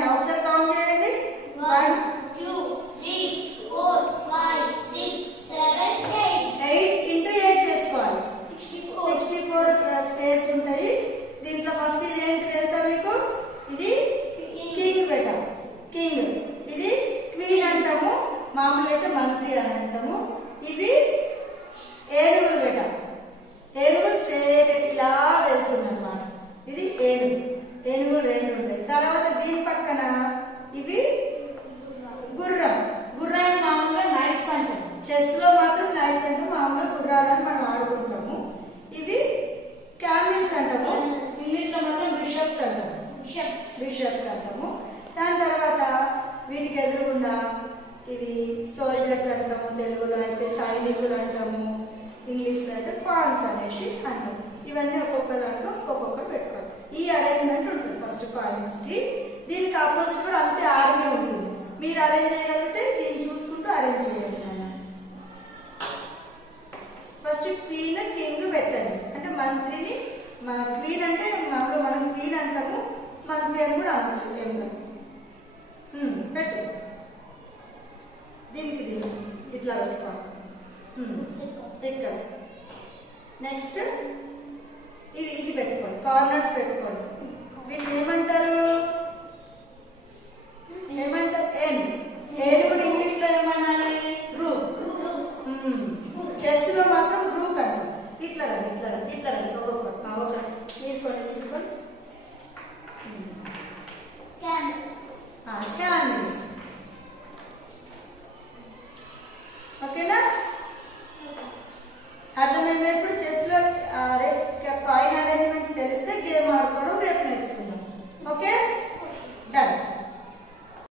9 ఒకసారి కౌంట్ చేయండి 1 2 3 4 5 6 7 8 8 ఇంటూ 8 చేసుకోవాలి 64 స్పేస్ ఉంటాయి దీంట్లో ఫస్ట్ ఇది ఏంటి తెలుసా మీకు ఇది కింగ్ బేటా కింగ్ ఇది క్వీన్ అంటాము మామూలుగా అయితే మంత్రి అని అంటాము ఇవి ఏనుగులు బేటా ఏనుగు స్ట్రేట్ ఇలా వెళ్తుంది అన్నమాట ఇది ఏనుగులు 2 ఉంటాయి తర్వాత దీని పక్కన ఇవి గుర్రాన్ని మామూలుగా నైట్స్ అంటాం చెస్ లో మాత్రం నైట్స్ అంటాం మామూలుగా గుర్రాలని మనం ఆడుకుంటాము ఇవి క్యామిల్స్ అంటాము ఇంగ్లీష్ లో మాత్రం బిషప్స్ అంటాము బిషప్స్ అంటాము దాని తర్వాత వీటికి ఎదురుగుండా ఇవి సోల్జర్స్ అంటాము తెలుగులో అయితే సైనికులు అంటాము ఇంగ్లీష్ లో అయితే పాన్స్ అనేసి అంటాము ఇవన్నీ ఒక్కొక్క దాంట్లో ఒక్కొక్కరు పెట్టుకోవాలి ఈ అరేంజ్మెంట్ ఉంటుంది ఫస్ట్ కాయిన్స్ కి దీనికి ఆపోజిట్ కూడా అంతే ఆర్మీ ఉంటుంది మీరు అరేంజ్ చేయగలిగితే దీన్ని చూసుకుంటూ అరేంజ్ చేయాలి ఫస్ట్ క్వీన్ కింగ్ పెట్టండి అంటే మంత్రిని క్వీన్ అంటే మామూలుగా మనం క్వీన్ అంటాము మంత్రి అని కూడా అనొచ్చు ఏం కాదు పెట్టు దీనికి ఇట్లా పెట్టుకోవాలి ఇక్కడ నెక్స్ట్ ఇది పెట్టుకోండి కార్నర్స్ పెట్టుకోండి వీటిని ఏమంటారు ఏనుగుడు ఇంగ్లీష్ లో ఏమనాలి రూక్ చెస్ లో మాత్రం రూక్ అంటారు ఇట్లా రండి